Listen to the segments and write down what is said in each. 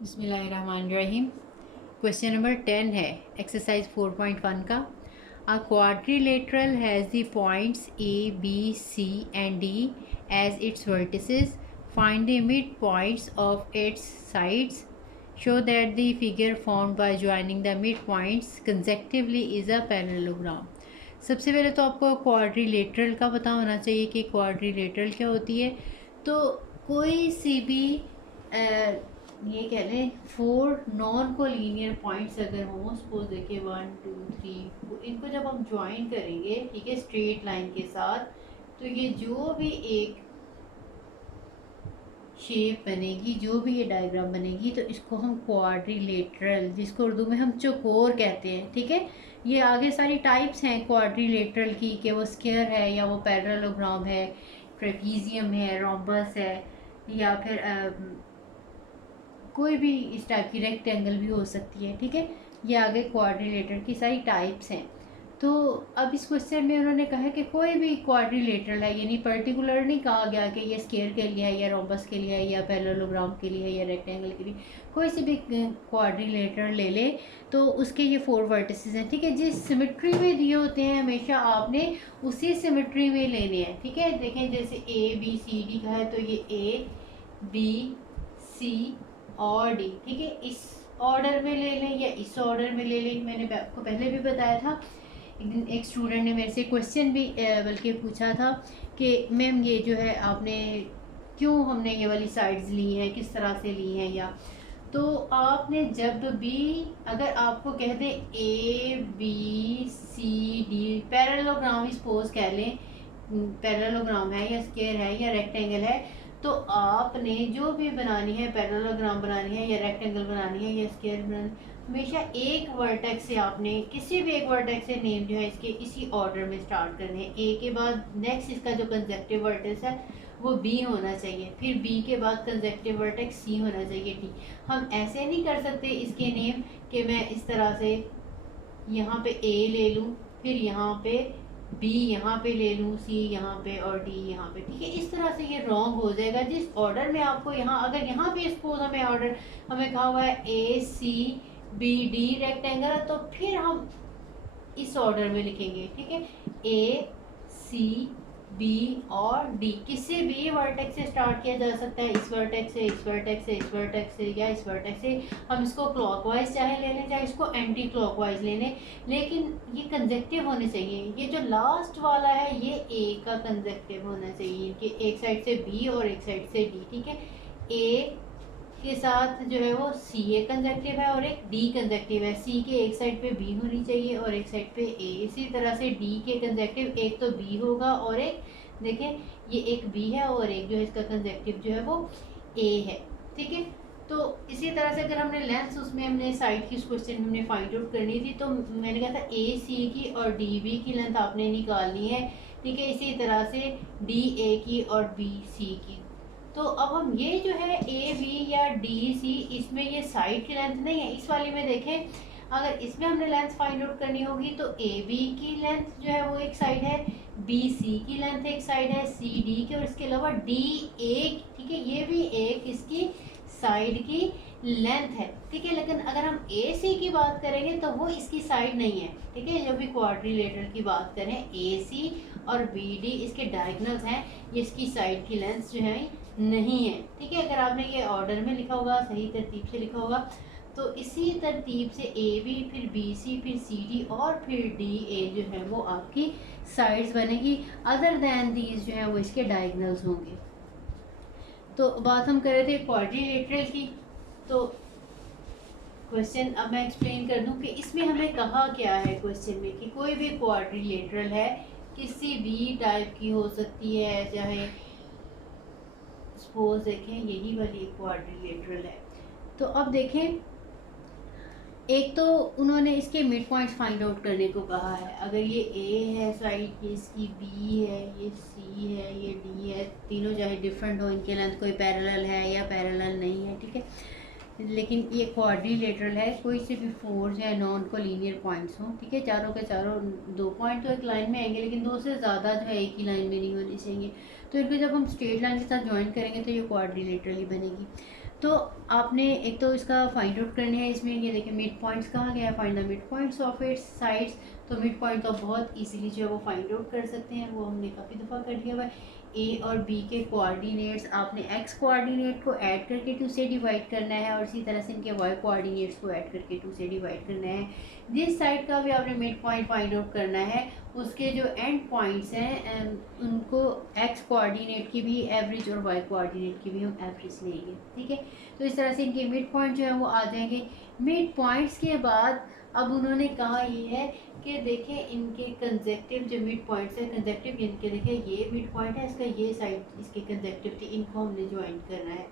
बिस्मिल्लाहिर्रहमानिर्रहीम। Question number 10 है exercise 4.1 का। A quadrilateral has the points A B C and D as its vertices. Find the mid points of its sides. Show that the figure formed by joining the mid points consecutively is a parallelogram. सबसे पहले तो आपको quadrilateral का पता होना चाहिए कि quadrilateral क्या होती है। तो कोई सी भी ये कह लें 4 नॉन कोलिनियर पॉइंट्स अगर हों, सपोज देखिए 1 2 3 इनको जब हम ज्वाइन करेंगे, ठीक है, स्ट्रेट लाइन के साथ, तो ये जो भी एक शेप बनेगी, जो भी ये डायग्राम बनेगी, तो इसको हम क्वाड्रिलेटरल, जिसको उर्दू में हम चौकोर कहते हैं, ठीक है। ये आगे सारी टाइप्स हैं क्वाड्रिलेटरल की, कि वो स्क्वायर है या वो पैरेललोग्राम है, ट्रेपीजियम है, रोम्बस है, या फिर कोई भी इस टाइप की रेक्टेंगल भी हो सकती है, ठीक है। ये आगे क्वाड्रिलेटर की सारी टाइप्स हैं। तो अब इस क्वेश्चन में उन्होंने कहा कि कोई भी क्वाड्रिलेटरल है, यानी पर्टिकुलर नहीं कहा गया कि ये स्क्वायर के लिए है या रोम्बस के लिए है या पैरेललोग्राम के लिए है या रेक्टेंगल के लिए, कोई सी भी क्वाड्रिलेटरल ले ले तो उसके ये 4 वर्टिसेस हैं, ठीक है। जिस सिमेट्री में दिए होते हैं हमेशा आपने उसी सिमेट्री में लेने हैं, ठीक है। देखें जैसे ए बी सी डी का है, तो ये ए बी सी और डी, ठीक है, इस ऑर्डर में ले लें या इस ऑर्डर में ले लें। मैंने आपको पहले भी बताया था, एक स्टूडेंट ने मेरे से क्वेश्चन भी बल्कि पूछा था कि मैम ये जो है आपने क्यों हमने ये वाली साइड्स ली हैं, किस तरह से ली हैं, या तो आपने जब भी अगर आपको कह दे A B C D parallelogram ही सपोज कह लें, पैरेललोग्राम है या स्क्वायर है या रेक्टेंगल है, तो आपने जो भी बनानी है, पैरेललोग्राम बनानी है या रेक्टेंगल बनानी है या स्क्वायर बनानी, हमेशा एक वर्टेक्स से आपने किसी भी एक वर्टेक्स से नेम जो है इसके इसी ऑर्डर में स्टार्ट करने हैं। ए के बाद नेक्स्ट इसका जो कंसेक्टिव वर्टेक्स है वो बी होना चाहिए, फिर बी के बाद कंसेक्टिव वर्टेक्स सी होना चाहिए, डी। हम ऐसे नहीं कर सकते इसके नेम कि मैं इस तरह से यहाँ पे ए ले लूँ, फिर यहाँ पे बी यहाँ पे ले लूँ, सी यहाँ पे और डी यहाँ पे, ठीक है। इस तरह से ये रॉन्ग हो जाएगा। जिस ऑर्डर में आपको यहाँ, अगर यहाँ पे सपोज हमें ऑर्डर हमें कहा हुआ है ए सी बी डी रेक्टेंगल, तो फिर हम इस ऑर्डर में लिखेंगे, ठीक है। ए सी बी और डी किसी भी वर्टेक्स से स्टार्ट किया जा सकता है, इस वर्टेक्स से, इस वर्टेक्स से, इस वर्टेक्स से या इस वर्टेक्स से। हम इसको क्लॉकवाइज चाहे ले लें चाहे इसको एंटी क्लॉकवाइज ले लें, लेकिन ये कंजेक्टिव होने चाहिए। ये जो लास्ट वाला है ये ए का कंजेक्टिव होना चाहिए, कि एक साइड से बी और एक साइड से डी, ठीक है। ए के साथ जो है वो सी ए कंजेक्टिव है और एक डी कंजेक्टिव है। सी के एक साइड पे बी होनी चाहिए और एक साइड पे ए। इसी तरह से डी के कंजेक्टिव एक तो बी होगा और एक, देखें ये एक बी है और एक जो है इसका कंजेक्टिव जो है वो ए है, ठीक है। तो इसी तरह से अगर हमने लेंथ उसमें हमने साइड की उस क्वेश्चन में हमने फाइंड आउट करनी थी, तो मैंने कहा था ए सी की और डी बी की लेंथ आपने निकालनी है, ठीक है। इसी तरह से डी ए की और बी सी की। तो अब हम ये जो है ए बी या डी सी, इसमें ये साइड की लेंथ नहीं है। इस वाली में देखें, अगर इसमें हमने लेंथ फाइंड आउट करनी होगी तो ए बी की लेंथ जो है वो एक साइड है, बी सी की लेंथ एक साइड है, सी डी की, और इसके अलावा डी ए, ठीक है, ये भी एक इसकी साइड की लेंथ है, ठीक है। लेकिन अगर हम ए सी की बात करेंगे तो वो इसकी साइड नहीं है, ठीक है। जब भी क्वाड्रिलेटरल की बात करें, ए सी और बी डी इसके डायगोनल्स हैं, ये इसकी साइड की लेंथ जो है नहीं है, ठीक है। अगर आपने ये ऑर्डर में लिखा होगा, सही तरतीब से लिखा होगा, तो इसी तरतीब से ए बी फिर बी सी फिर सी डी और फिर डी ए जो है वो आपकी साइड्स बनेगी। अदर दैन दीज जो है वो इसके डायगोनल्स होंगे। तो बात हम कर रहे थे क्वाड्रिलेटरल की। तो क्वेश्चन अब मैं एक्सप्लेन कर दूं कि इसमें हमें कहा क्या है क्वेश्चन में, कि कोई भी क्वाड्रिलेटरल है, किसी भी टाइप की हो सकती है, चाहे सपोज देखें यही वाली क्वाड्रिलेटरल है। तो अब देखें, एक तो उन्होंने इसके मिड पॉइंट्स फाइंड आउट करने को कहा है। अगर ये ए है साइड, ये इसकी बी है, ये सी है, ये डी है, तीनों चाहे डिफरेंट हो, इनके लेंथ कोई पैरेलल है या पैरेलल नहीं है, ठीक है। लेकिन ये क्वाड्रिलेटरल है, कोई से भी 4 जो है नॉन कोलिनियर पॉइंट्स हों, ठीक है। चारों के चारों 2 पॉइंट तो एक लाइन में आएंगे, लेकिन 2 से ज़्यादा जो है एक ही लाइन में नहीं होनी चाहिए। तो इनको जब हम स्ट्रेट लाइन के साथ ज्वाइन करेंगे तो ये क्वाड्रिलेटरल ही बनेगी। तो आपने एक तो इसका फाइंड आउट करने हैं, इसमें ये देखिए मिड पॉइंट्स कहाँ गया है, find the mid points of its sides. तो मिड पॉइंट तो बहुत इजीली जो है वो फाइंड आउट कर सकते हैं, वो हमने काफ़ी दफ़ा कर दिया हुआ है। ए और बी के कोऑर्डिनेट्स आपने एक्स कोऑर्डिनेट को ऐड करके 2 से डिवाइड करना है, और इसी तरह से इनके वाई कोऑर्डिनेट्स को ऐड करके 2 से डिवाइड करना है। जिस साइड का भी आपने मिड पॉइंट फाइंड आउट करना है, उसके जो एंड पॉइंट्स हैं उनको एक्स कोऑर्डिनेट की भी एवरेज और वाई कोऑर्डिनेट की भी हम एवरेज लेंगे, ठीक है। तो इस तरह से इनके मिड पॉइंट जो है वो आ जाएंगे। मिड पॉइंट्स के बाद अब उन्होंने कहा ये है कि देखें इनके कंजेक्टिव जो मिड पॉइंट्स है, कंजेक्टिव इनके देखें ये मिड पॉइंट है, इसका ये साइड इसके कंजेक्टिव थी, इनको हमने ज्वाइन करना है।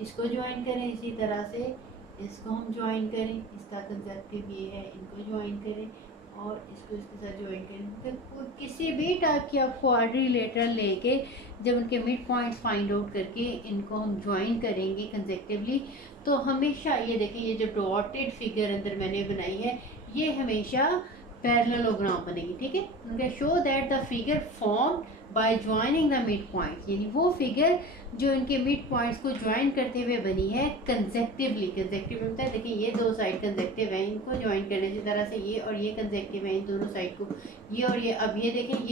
इसको ज्वाइन करें, इसी तरह से इसको हम ज्वाइन करें, इसका कंजेक्टिव ये है, इनको ज्वाइन करें और इसको इसके साथ ज्वाइन करें। तो किसी भी टाइप की आप क्वाड्रिलेटरल लेके जब उनके मिड पॉइंट्स फाइंड आउट करके इनको हम ज्वाइन करेंगे कंजेक्टिवली, तो हमेशा ये देखिए ये जो डॉटेड फिगर अंदर मैंने बनाई है, ये हमेशा पैरेललोग्राम बनेगी, ठीक है। उनका show that the figure form by joining the mid point, यानी वो फिगर जो इनके मिड पॉइंट्स को ज्वाइन करते हुए बनी है कंजेक्टिवली। कंजेक्टिव होता है, देखिए ये दो साइड कंजेक्टिव है, इनको ज्वाइन करने की तरह से ये और ये कंजेक्टिव है, इन दोनों साइड को ये और ये। अब ये देखें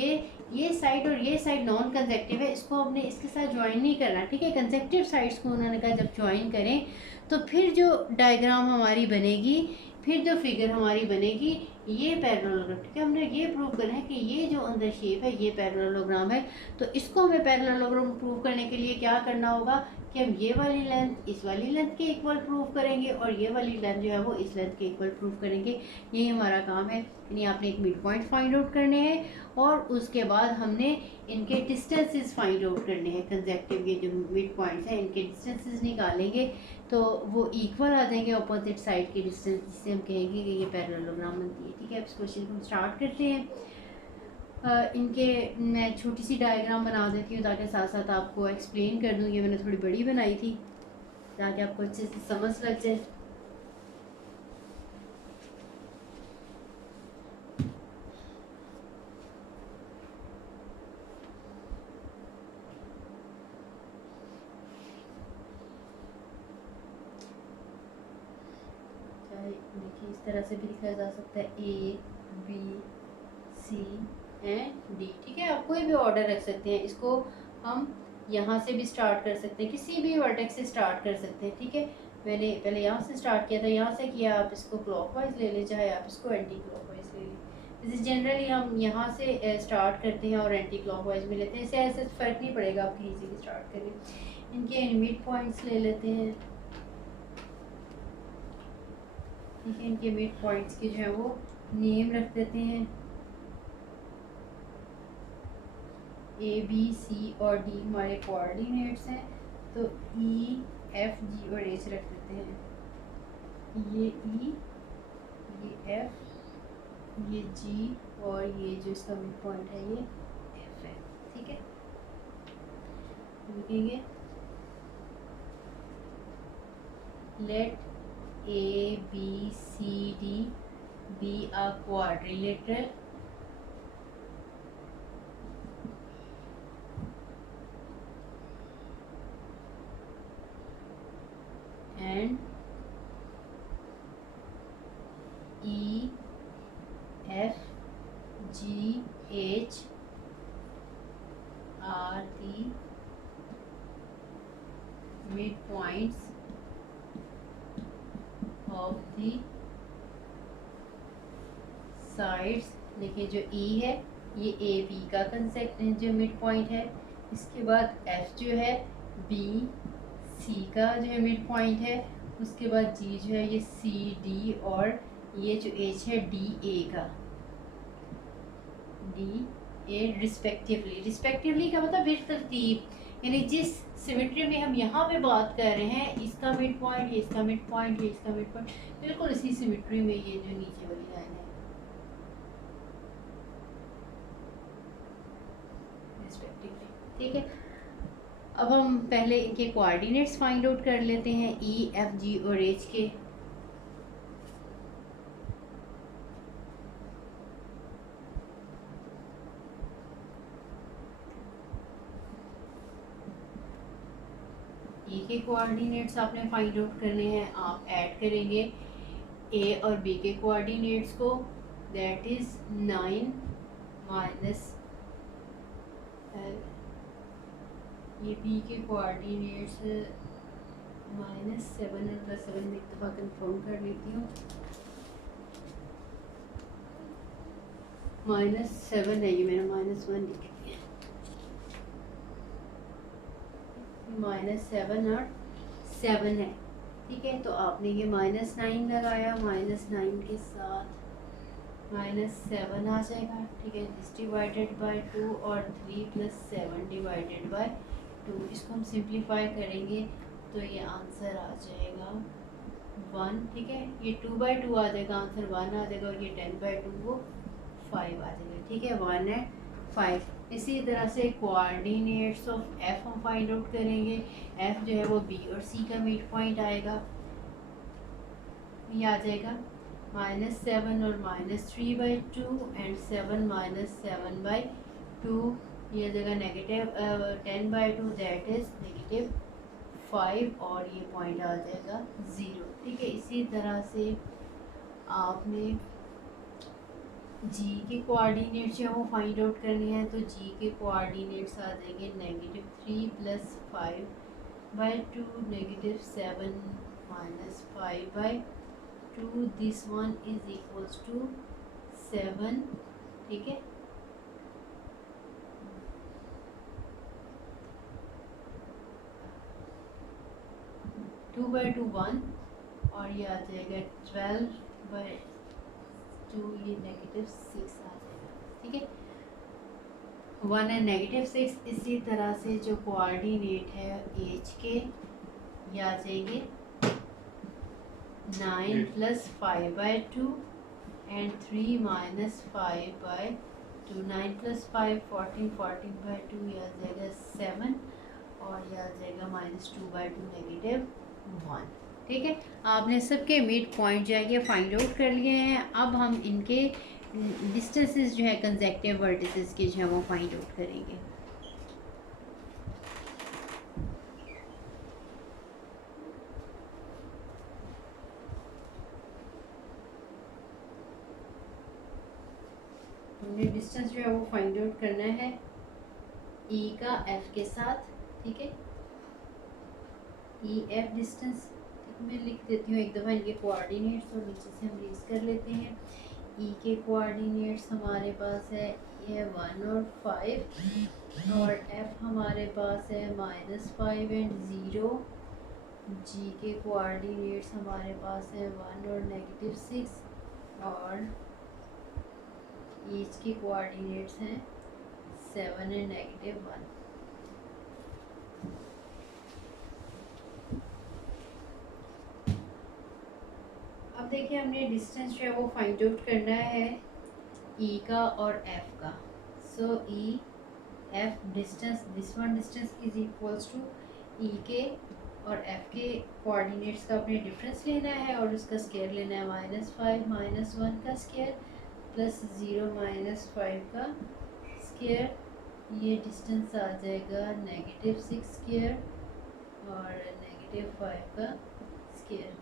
ये साइड और ये साइड नॉन कंजेक्टिव है, इसको हमने इसके साथ ज्वाइन नहीं करना, ठीक है। कंजेक्टिव साइड्स को उन्होंने कहा जब ज्वाइन करें तो फिर जो डायग्राम हमारी बनेगी, फिर जो फिगर हमारी बनेगी ये पैरेललोग्राम, ठीक है। हमने ये प्रूव करना है कि ये जो अंदर शेप है ये पैरेललोग्राम है। तो इसको हमें पैरेललोग्राम प्रूव करने के लिए क्या करना होगा कि हम ये वाली लेंथ इस वाली लेंथ के इक्वल प्रूव करेंगे और ये वाली लेंथ जो है वो इस लेंथ के इक्वल प्रूव करेंगे। यही हमारा काम है, यानी आपने एक मिड पॉइंट फाइंड आउट करने हैं और उसके बाद हमने इनके डिस्टेंसेस फाइंड आउट करने हैं। कंजेक्टिव ये जो मिड पॉइंट्स हैं इनके डिस्टेंसेस निकालेंगे तो वो इक्वल आ जाएंगे अपोजिट साइड के डिस्टेंस, जिससे हम कहेंगे कि ये पैरेललोग्राम बनती है, ठीक है। अब इस क्वेश्चन को हम स्टार्ट करते हैं। इनके मैं छोटी सी डायग्राम बना देती हूँ ताकि साथ साथ आपको एक्सप्लेन कर दूँ। ये मैंने थोड़ी बड़ी बनाई थी ताकि आपको अच्छे से समझ लग जाए। देखिए इस तरह से भी लिखा जा सकता है A B C and D, ठीक है। आप कोई भी ऑर्डर रख सकते हैं, इसको हम यहाँ से भी स्टार्ट कर सकते हैं, किसी भी वर्टेक्स से स्टार्ट कर सकते हैं, ठीक है। मैंने पहले यहाँ से स्टार्ट किया था, यहाँ से किया, आप इसको क्लॉकवाइज ले लें चाहे आप इसको एंटी क्लॉकवाइज ले लें। जैसे जनरली हम यहाँ से स्टार्ट करते हैं और एंटी क्लॉकवाइज में लेते हैं, इससे ऐसे फ़र्क नहीं पड़ेगा, आप कहीं से भी स्टार्ट करें। इनके मिड पॉइंट्स ले लेते हैं, ठीक है। इनके मिड पॉइंट्स के जो है वो नेम रख देते हैं, ए बी सी और डी हमारे कोऑर्डिनेट्स हैं, तो ई एफ जी और एच रख देते हैं। ये ई, ये एफ, ये जी और ये जो इसका मिड पॉइंट है ये एफ है, ठीक है। लिखेंगे late A B C D be a quadrilateral and E F G H are the midpoints of the sides। देखिए जो E है ये A B का कंसेप्ट जो मिड पॉइंट है, इसके बाद F जो है B C का जो है मिड पॉइंट है, उसके बाद G जो है ये C D और ये जो H है D A का, D A रिस्पेक्टिवली। रिस्पेक्टिवली का मतलब बेतरतीब, यानी जिस सिमेट्री में हम यहाँ पे बात कर रहे हैं, इसका मिड पॉइंट ये इसका मिड पॉइंट ये इसका मिड पॉइंट, बिल्कुल इसी सिमेट्री में ये जो नीचे वाली लाइन है रिस्पेक्टिवली, ठीक है। अब हम पहले इनके कोऑर्डिनेट्स फाइंड आउट कर लेते हैं, ई एफ जी और एच के। के कोऑर्डिनेट्स आपने फाइंड आउट करने हैं। आप ऐड करेंगे ए और बी के कोऑर्डिनेट्स को, दैट इज़ 9 माइनस ये बी के कोऑर्डिनेट्स -7 और +7 में एक दफ़ा कंफर्म कर लेती हूँ। -7 है, ये मैंने -1 लिख दिया। -7 और 7 है, ठीक है। तो आपने ये -9 लगाया, -9 के साथ -7 आ जाएगा, ठीक है। दिस डिवाइडेड बाय 2 और 3 + 7 डिवाइडेड बाय 2। इसको हम सिंप्लीफाई करेंगे तो ये आंसर आ जाएगा 1, ठीक है। ये 2/2 आ जाएगा, आंसर 1 आ जाएगा, और ये 10/2 वो 5 आ जाएगा, ठीक है। 1 है 5। इसी तरह से कोऑर्डिनेट्स ऑफ एफ हम फाइंड आउट करेंगे। एफ जो है वो बी और सी का मिड पॉइंट आएगा, ये आ जाएगा -7 और -3/2 एंड 7 - 7/2, ये जगह नेगेटिव 10/2, दैट इज़ -5, और ये पॉइंट आ जाएगा 0, ठीक है। इसी तरह से आपने जी के कोऑर्डिनेट्स जो है वो फाइंड आउट करने हैं। तो जी के कोऑर्डिनेट्स आ जाएंगे -3 + 5/2, -7 - 5/2, this one is equals to 7, ठीक है। (2/2) 1, और ये आ जाएगा 12/2, ये -6 आ जाएगा, ठीक है। 1 है -6। इसी तरह से जो कोऑर्डिनेट है एच के, ये आ जाएंगे 9 + 5/2 एंड 3 - 5/2। 9 + 5 14, 14/2, ये आ जाएगा 7, और ये आ जाएगा -2/2 -1, ठीक है। आपने सबके मिड पॉइंट जो है ये फाइंड आउट कर लिए हैं। अब हम इनके डिस्टेंसेस जो है कंसेक्टिव वर्टिसेस के जो है वो फाइंड आउट करेंगे। हमने डिस्टेंस जो है वो फाइंड आउट करना है ई का एफ के साथ, ठीक है। ई एफ डिस्टेंस मैं लिख देती हूँ एक दफ़ा इनके कोऑर्डिनेट्स, और नीचे से हम रीज कर लेते हैं। ई के कोऑर्डिनेट्स हमारे पास है ये 1 और 5, और एफ हमारे पास है -5 एंड 0। जी के कोऑर्डिनेट्स हमारे पास है 1 और -6, और एच के कोऑर्डिनेट्स हैं 7 एंड -1। अब देखिए हमने डिस्टेंस जो है वो फाइंड आउट करना है ई का और एफ का। So E F distance, this one distance is equals to E के और एफ के कोऑर्डिनेट्स का अपने डिफरेंस लेना है, और उसका स्केयर लेना है -5 - 1 का स्केयर + 0 - 5 का स्केयर। ये डिस्टेंस आ जाएगा -6 स्केयर और -5 का स्केयर।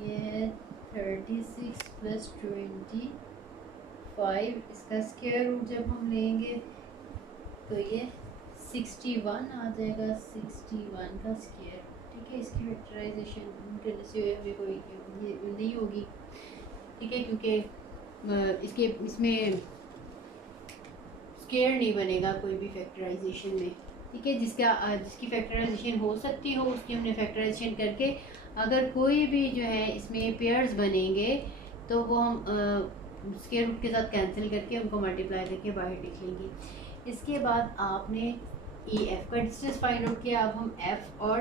ये है 36 + 25, इसका स्क्वायर रूट जब हम लेंगे तो ये 61 आ जाएगा, 61 का स्क्वायर, ठीक है। इसकी फैक्टराइजेशन करने से हमें कोई नहीं होगी, ठीक है, क्योंकि इसमें स्क्वायर नहीं बनेगा कोई भी फैक्टराइजेशन में, ठीक है। जिसकी फैक्टराइजेशन हो सकती हो उसकी हमने फैक्टराइजेशन करके, अगर कोई भी जो है इसमें पेयर्स बनेंगे तो वो हम स्क्वायर रूट के साथ कैंसिल करके उनको मल्टीप्लाई करके बाहर लिख लेंगे। इसके बाद आपने ई एफ का डिस्टेंस फाइंड आउट किया। अब हम एफ और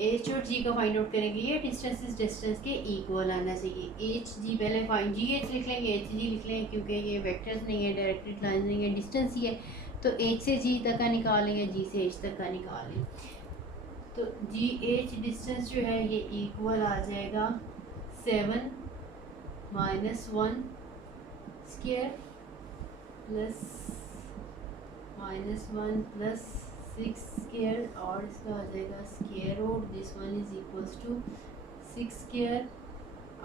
एच और जी का फाइंड आउट करेंगे। ये डिस्टेंस डिस्टेंस के इक्वल आना चाहिए। एच जी पहले फाइंड, जी एच लिख लेंगे, एच जी लिख लेंगे, क्योंकि ये वेक्टर्स नहीं है, डायरेक्टेड लाइन नहीं है, डिस्टेंस ही है। तो एच से जी तक का निकालेंगे, जी से एच तक का निकालें। तो जी एच डिस्टेंस जो है ये इक्वल आ जाएगा 7 - 1 स्क्वायर + -1 प्लस 6 स्क्वायर और इसका आ जाएगा square root, this one is equals to 6 square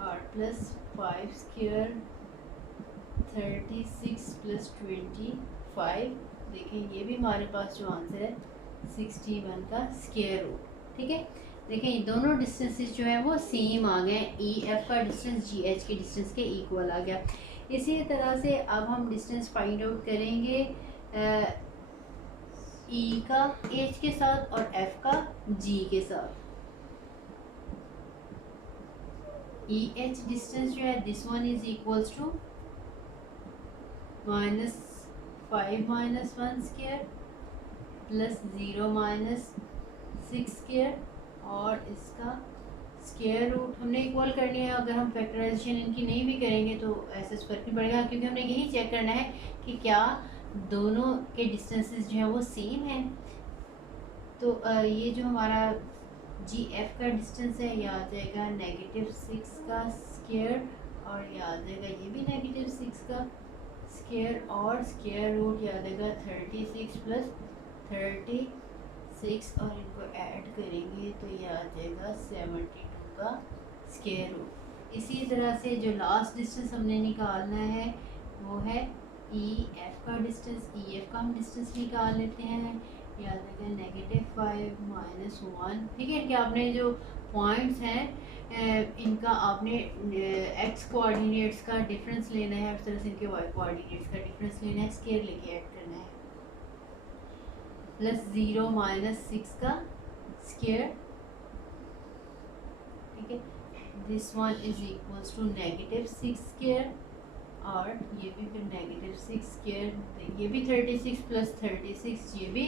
और प्लस 5 स्क्वायर 36 प्लस 25। देखें ये भी हमारे पास जो आंसर है 61 का स्क्वायर रूट। ठीक है, देखें ये दोनों डिस्टेंसेस जो है वो सेम आ गए। ई एफ का डिस्टेंस जी एच के डिस्टेंस के इक्वल आ गया। इसी तरह से अब हम डिस्टेंस फाइंड आउट करेंगे ई का एच के साथ और एफ का जी के साथ। ई एच डिस्टेंस जो है this one is equals to -5 - 1 square plus 0 - 6 square और इसका स्क्वायर रूट हमने इक्वल करनी है। अगर हम फैक्टराइजेशन इनकी नहीं भी करेंगे तो ऐसे फर्क नहीं पड़ेगा, क्योंकि हमने यही चेक करना है कि क्या दोनों के डिस्टेंसेस जो हैं वो सेम हैं। तो ये जो हमारा जी एफ का डिस्टेंस है ये आ जाएगा -6 का स्क्वायर और ये आ जाएगा ये भी -6 का स्क्वायर और स्क्वायर रूट ये आ जाएगा 36 प्लस 36 और इनको ऐड करेंगे तो ये आ जाएगा 72 का स्क्वायर रूट। इसी तरह से जो लास्ट डिस्टेंस हमने निकालना है वो है ई एफ का डिस्टेंस। ई एफ का हम डिस्टेंस निकाल लेते हैं, ये आ जाएगा -5 - 1। ठीक है, इनके आपने जो पॉइंट्स हैं इनका आपने एक्स कोऑर्डिनेट्स का डिफरेंस लेना है, उस तरह से इनके वाई कोऑर्डिनेट्स का डिफरेंस लेना है, स्क्वायर लेके ऐड करना है। प्लस 0 - 6 का स्क्वायर। ठीक है, this one is equals to -6 square और ये भी फिर -6 स्क्वायर, ये भी 36 प्लस 36 ये भी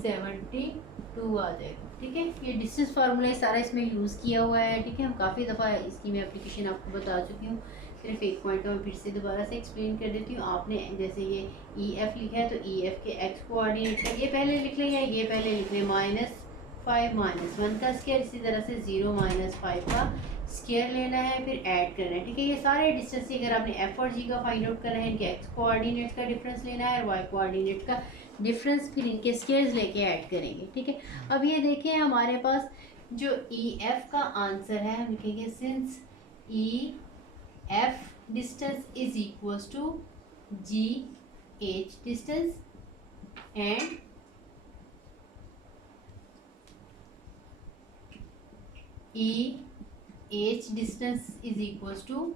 72 आ जाएगा। ठीक है, ये डिस्टेंस फार्मूला सारा इसमें यूज़ किया हुआ है। ठीक है, हम काफ़ी दफ़ा इसकी मैं एप्लीकेशन आपको बता चुकी हूँ, सिर्फ एक पॉइंट को मैं फिर से दोबारा से एक्सप्लेन कर देती हूँ। आपने जैसे ये ई एफ लिखा है तो ई एफ के एक्स कोऑर्डिनेट का ये पहले लिख लें या ये पहले लिख लें -5 - 1 का स्क्वायर। इसी तरह से 0 - 5 का स्क्वायर लेना है, फिर ऐड करना है। ठीक है, ये सारे डिस्टेंस अगर आपने एफ और जी का फाइंड आउट करना है, इनके एक्स कोऑर्डिनेट्स का डिफरेंस लेना है और वाई कोऑर्डिनेट का डिफरेंस, फिर इनके स्क्वायर्स लेके ऐड करेंगे। ठीक है, अब ये देखिए हमारे पास जो ई एफ का आंसर है, हम लिखेंगे since E F distance is equals to G H distance and E H distance is equals to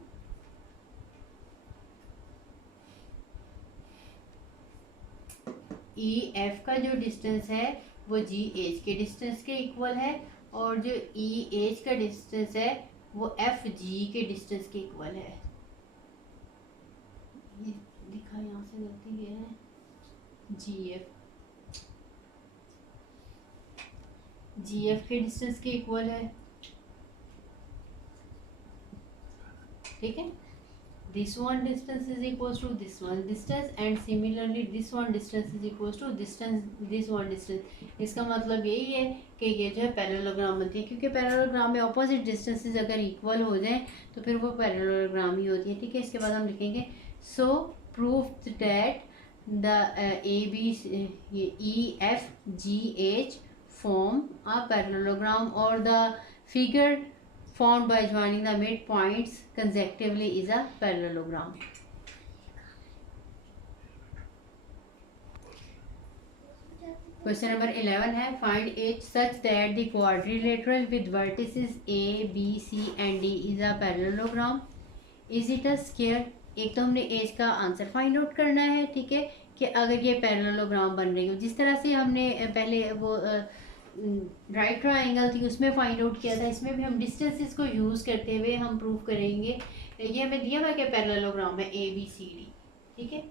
E F का जो डिस्टेंस है वो जी एच के डिस्टेंस के इक्वल है और जो ई एच का डिस्टेंस है वो एफ जी के डिस्टेंस के इक्वल है। ये लिखा यहाँ से गलती ये है, जी एफ के डिस्टेंस के इक्वल है। ठीक है, this one distance is equals to this one distance and similarly this one distance is equals to this one distance। इसका मतलब यही है कि ये जो है पैरेललोग्राम बनती है, क्योंकि पैरेललोग्राम में ऑपोजिट डिस्टेंसेस अगर इक्वल हो जाएं तो फिर वो पैरेललोग्राम ही होती है। ठीक है, इसके बाद हम लिखेंगे so proof that the A B E F G H form a parallelogram और the figure formed by joining the midpoints consecutively is a parallelogram। Question number 11 है find h such that the quadrilateral with vertices a b c and d is a parallelogram। is it a square। एक तो हमने h का answer find out करना है। ठीक है, कि अगर ये पैरेललोग्राम बन रही हो, जिस तरह से हमने पहले वो राइट ट्रायंगल थी उसमें फाइंड आउट किया था, इसमें भी हम डिस्टेंसेस को यूज़ करते हुए हम प्रूव करेंगे। ये हमें दिया हुआ कि पैरेललोग्राम है ए बी सी डी। ठीक है,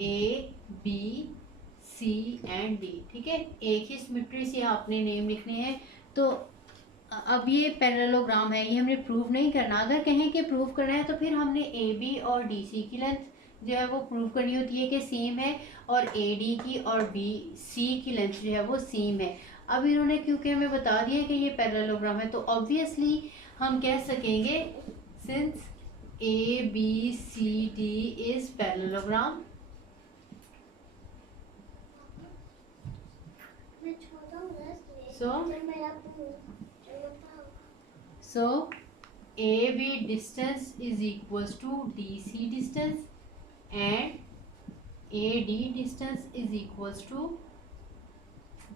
A B C and D. ठीक है, एक ही सिमेट्री से आपने नेम लिखने हैं। तो अब ये पैरेललोग्राम है, ये हमने प्रूव नहीं करना। अगर कहें कि प्रूव करना है तो फिर हमने ए बी और डी सी की लेंथ जो है वो प्रूव करनी होती है कि सेम है और ए डी की और बी सी की लेंथ जो है वो सेम है। अब इन्होंने क्योंकि हमें बता दिया कि ये पैरेललोग्राम है तो ऑब्वियसली हम कह सकेंगे since ABCD is parallelogram. So AB distance is equals to DC distance and AD distance is equals to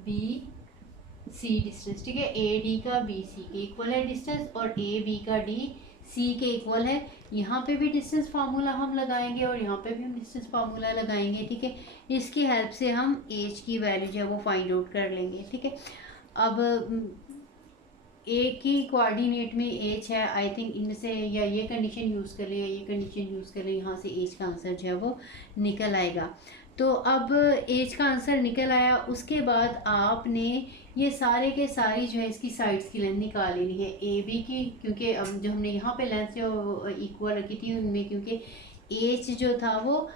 BC distance. ठीक है, AD का BC के इक्वल है डिस्टेंस और AB का DC के इक्वल है. यहाँ पे भी डिस्टेंस फार्मूला हम लगाएंगे और यहाँ पे भी हम डिस्टेंस फार्मूला लगाएंगे. ठीक है, इसकी हेल्प से हम H की वैल्यू जो है वो फाइंड आउट कर लेंगे. ठीक है, अब ए की कोऑर्डिनेट में H है, आई थिंक इनमें से या ये कंडीशन यूज़ कर लें या ये कंडीशन यूज़ कर लें, यहाँ से H का आंसर जो है वो निकल आएगा. तो अब H का आंसर निकल आया. उसके बाद आपने ये सारे के सारी जो है इसकी साइड्स की लेंथ निकाल लेनी है ए बी की, क्योंकि अब जो हमने यहाँ पे लेंथ जो इक्वल रखी थी उनमें क्योंकि H जो था वो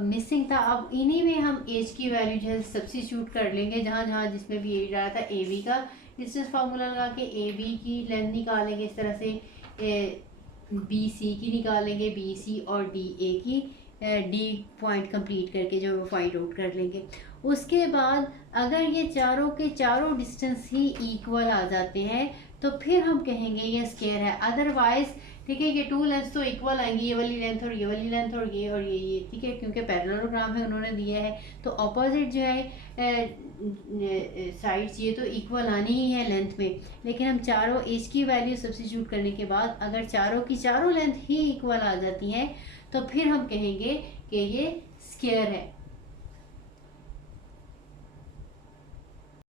मिसिंग था. अब इन्हीं में हम H की वैल्यू जो है सब्स्टिट्यूट कर लेंगे जहाँ जहाँ जिसमें भी H रहा था. ए बी का डिस्टेंस फार्मूला लगा के ए बी की लेंथ निकालेंगे, इस तरह से बी सी की निकालेंगे, बी सी और डी ए की डी पॉइंट कंप्लीट करके जो वो फाइंड आउट कर लेंगे. उसके बाद अगर ये चारों के चारों डिस्टेंस ही इक्वल आ जाते हैं तो फिर हम कहेंगे ये स्क्वायर है. अदरवाइज ठीक है, ये टू लेंथ तो इक्वल आएंगी, ये वाली लेंथ और ये वाली लेंथ और ये ठीक है, क्योंकि पैरेललोग्राम है उन्होंने दिया है तो ऑपोजिट जो है साइड्स ये तो इक्वल आनी ही है लेंथ में. लेकिन हम चारों एच की वैल्यू सब्स्टिट्यूट करने के बाद अगर चारों की चारों लेंथ ही इक्वल आ जाती हैं तो फिर हम कहेंगे कि ये स्क्वायर है.